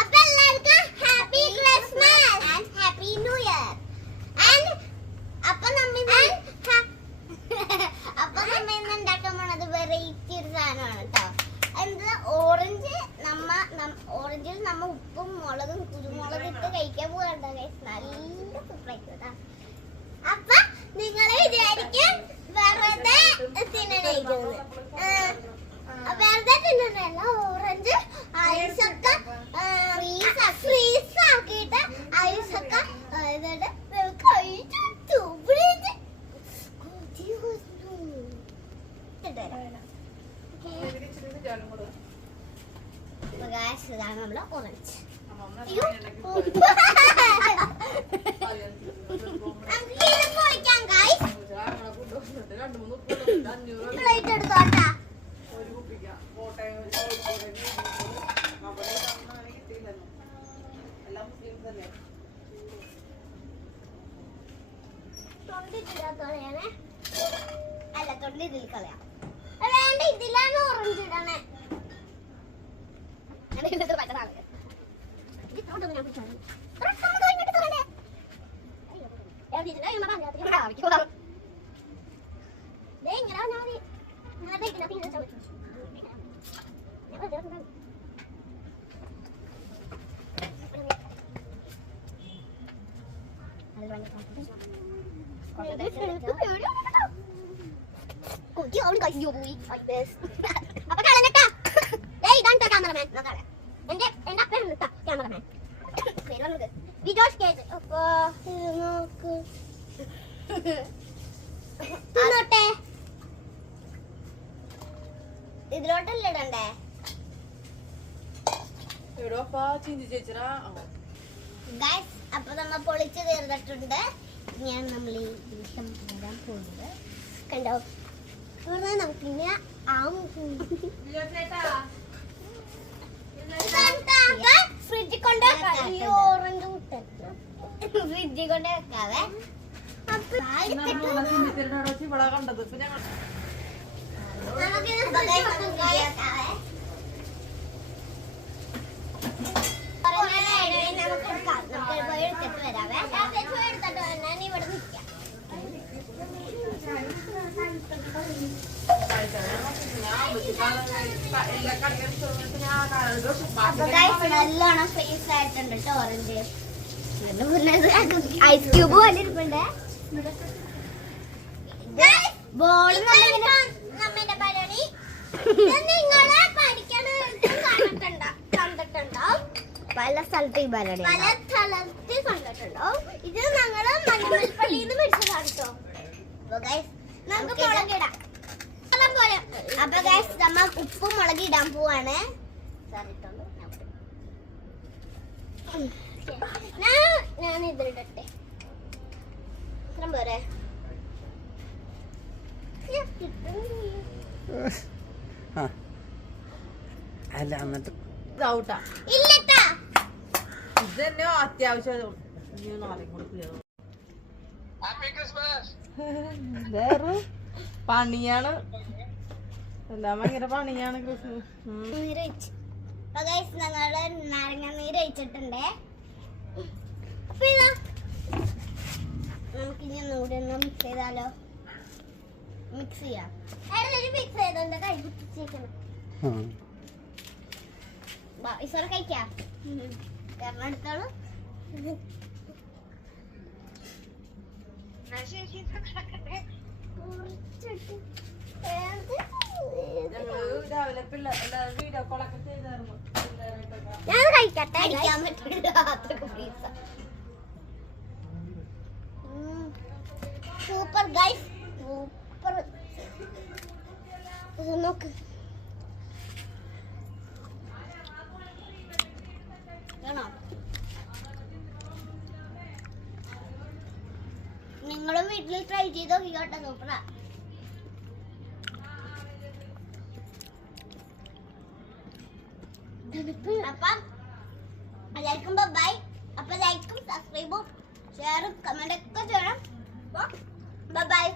അപ്പൊ എല്ലാവർക്കും happy Christmas and happy new year. അപ്പൊ നമ്മ ഇന്ന് ഉണ്ടാക്കാൻ പോണത് വെറൈറ്റി ഒരു സാധനമാണ് കേട്ടോ. എന്താ ഓറഞ്ച് ഓറഞ്ചിൽ നമ്മ ഉപ്പും മുളകും കുരുമുളകും ഇട്ട് കഴിക്കാൻ പോകണ്ട. നല്ല സൂപ്പറായിട്ട്. അപ്പൊ നിങ്ങളെ വിചാരിക്കും വെറുതെ തിന്നണേക്കുന്നത്. വെറുതെ തിന്നണല്ല, ഓറഞ്ച് ഐസൊക്കെ ഫ്രീസ് ആക്കിയിട്ട് ഐസൊക്കെ കഴിച്ചു. ഇതാണ് നമ്മളെ ഓറഞ്ച്. എടുത്തോട്ടാ. അല്ല, തൊണ്ടി ഇതിൽ കളയാം. വേണ്ട, ഇതിലാണ് ഓറഞ്ച് ഇടണേ. അപ്പൊ കളഞ്ഞട്ടാ. ഇതാണ് ക്യാമറമാൻ. എന്റെ അപ്പനാണ് ക്യാമറമാൻ. വിജോഷ് കേസ്. അപ്പൊ നോട്ടെ, ഇതിലോട്ടല്ലേ ഇടണ്ടേ? അപ്പൊ നമ്മ പൊളിച്ച് തീർന്നിട്ടുണ്ട്. ഞാൻ നമ്മൾ ഈ ദിവസം വരാൻ പോകുന്നത് കണ്ടോ. നമുക്കിങ്ങനെ ഫ്രിഡ്ജിൽ കൊണ്ട് ഓറഞ്ച് ഫ്രിഡ്ജിൽ കൊണ്ട് വെക്കാവേ. നല്ലോണം ഫ്രീസ് ആയിട്ടുണ്ട് കേട്ടോ ഓറഞ്ച്. ഐസ് ക്യൂബ് പോലെ ഇരിപ്പുണ്ട്. ബോൾ നമ്മന്റെ പരിപാടി നിങ്ങളെ കണ്ടിട്ടുണ്ടാവും. പല സ്ഥലത്ത് ഈ പരിപാടി കണ്ടിട്ടുണ്ടാവും. ഇത് ഞങ്ങള് മഞ്ഞപ്പള്ളിന്ന് മേടിച്ചതാണ് കേട്ടോ. നമുക്ക് മുളകിടാം. അപ്പൊ ഗൈസ് നമ്മ ഉപ്പും മുളക് ഇടാൻ പോവാണ്. ഞാൻ ഇതിലിടട്ടെ. ഇത്ര പോരെ? അല്ല എന്നിട്ട് ഇല്ലട്ടാ. ഇതന്നെ അത്യാവശ്യം വേറെ പണിയാണ്. എല്ലാം ഭയങ്കര പണിയാണ് ക്രിസ്മസ്. ഞങ്ങള് നാരങ്ങ നീര് ഒഴിച്ചിട്ടുണ്ട്. അപ്പൊ ഇതാ നമുക്കിനി ഒന്നുകൂടി ഒന്ന് മിക്സ് ചെയ്താലോ. മിക്സ് ചെയ്യാം. മിക്സ് ചെയ്തോണ്ട് കൈ കുത്തിച്ചേക്കണം. ഈശ്വര കഴിക്കാം. കാരണം എടുത്തോളൂ. ഞാൻ കഴിക്കട്ടെ. അടിക്കാൻ പറ്റില്ല. Super guys, super. നോക്ക്, നിങ്ങളും വീട്ടിൽ ട്രൈ ചെയ്തോ. കേട്ടോ, സൂപ്പറാ. അപ്പം എല്ലാവർക്കും ബൈ. അപ്പൊ ലൈക്കും സബ്സ്ക്രൈബും ഷെയറും കമന്റ് ഒക്കെ ചെയ്യണം. ബൈ.